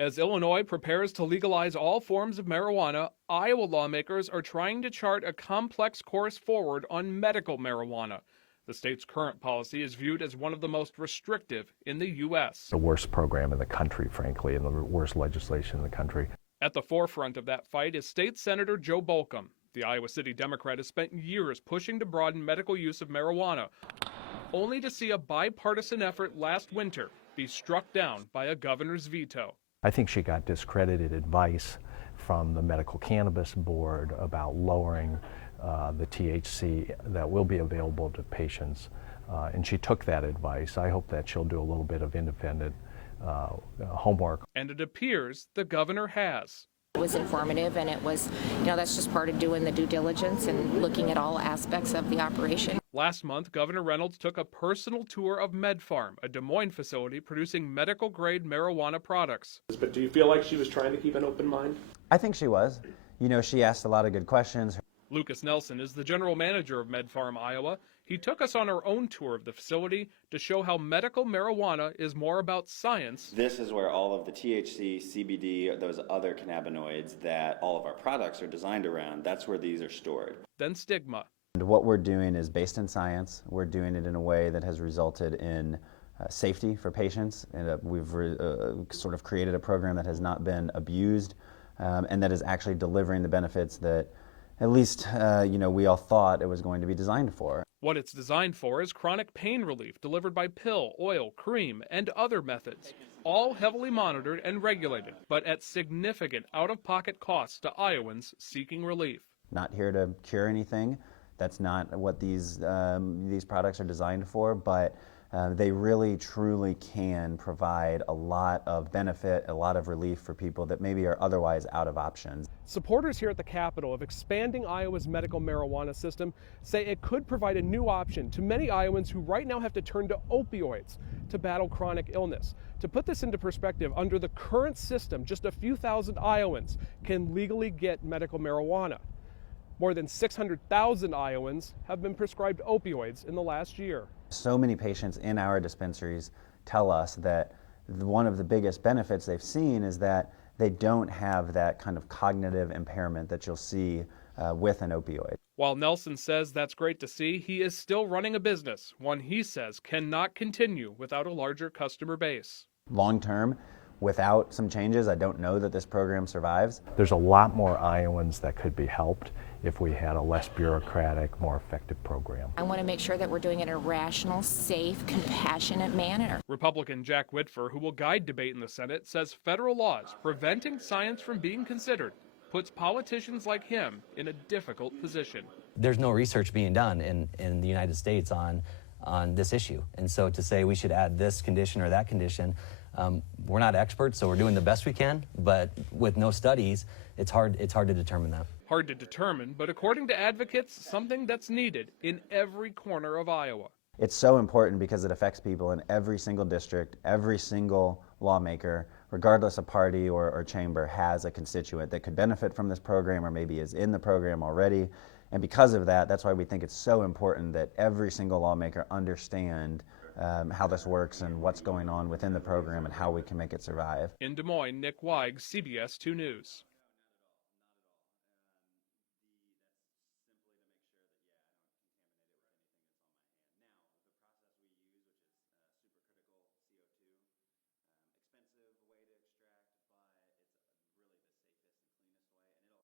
As Illinois prepares to legalize all forms of marijuana, Iowa lawmakers are trying to chart a complex course forward on medical marijuana. The state's current policy is viewed as one of the most restrictive in the U.S. The worst program in the country, frankly, and the worst legislation in the country. At the forefront of that fight is State Senator Joe Bolcom. The Iowa City Democrat has spent years pushing to broaden medical use of marijuana, only to see a bipartisan effort last winter be struck down by a governor's veto. I think she got discredited advice from the Medical Cannabis Board about lowering the THC that will be available to patients, and she took that advice. I hope that she'll do a little bit of independent homework. And it appears the governor has. It was informative, and it was, that's just part of doing the due diligence and looking at all aspects of the operation. Last month, Governor Reynolds took a personal tour of MedFarm, a Des Moines facility producing medical-grade marijuana products. But do you feel like she was trying to keep an open mind? I think she was. She asked a lot of good questions. Lucas Nelson is the general manager of MedFarm Iowa. He took us on our own tour of the facility to show how medical marijuana is more about science. This is where all of the THC, CBD, those other cannabinoids that all of our products are designed around, that's where these are stored. Then stigma. And what we're doing is based in science. We're doing it in a way that has resulted in safety for patients, and we've sort of created a program that has not been abused, and that is actually delivering the benefits that at least we all thought it was going to be designed for. What it's designed for is chronic pain relief delivered by pill, oil, cream, and other methods, all heavily monitored and regulated, but at significant out-of-pocket costs to Iowans seeking relief. Not here to cure anything. That's not what these products are designed for, but they really, truly can provide a lot of benefit, a lot of relief for people that maybe are otherwise out of options. Supporters here at the Capitol of expanding Iowa's medical marijuana system say it could provide a new option to many Iowans who right now have to turn to opioids to battle chronic illness. To put this into perspective, under the current system, just a few thousand Iowans can legally get medical marijuana. More than 600,000 Iowans have been prescribed opioids in the last year. So many patients in our dispensaries tell us that one of the biggest benefits they've seen is that they don't have that kind of cognitive impairment that you'll see with an opioid. While Nelson says that's great to see, he is still running a business, one he says cannot continue without a larger customer base. Long term, without some changes, I don't know that this program survives. There's a lot more Iowans that could be helped if we had a less bureaucratic, more effective program. I want to make sure that we're doing it in a rational, safe, compassionate manner. Republican Jack Whitfer, who will guide debate in the Senate, says federal laws preventing science from being considered puts politicians like him in a difficult position. There's no research being done in the United States on this issue. And so to say we should add this condition or that condition, we're not experts, so we're doing the best we can, but with no studies, it's hard to determine that. Hard to determine, but according to advocates, something that's needed in every corner of Iowa. It's so important because it affects people in every single district. Every single lawmaker, regardless of party or chamber, has a constituent that could benefit from this program or maybe is in the program already. And because of that, that's why we think it's so important that every single lawmaker understand how this works and what's going on within the program and how we can make it survive. In Des Moines, Nick Weig, CBS 2 News.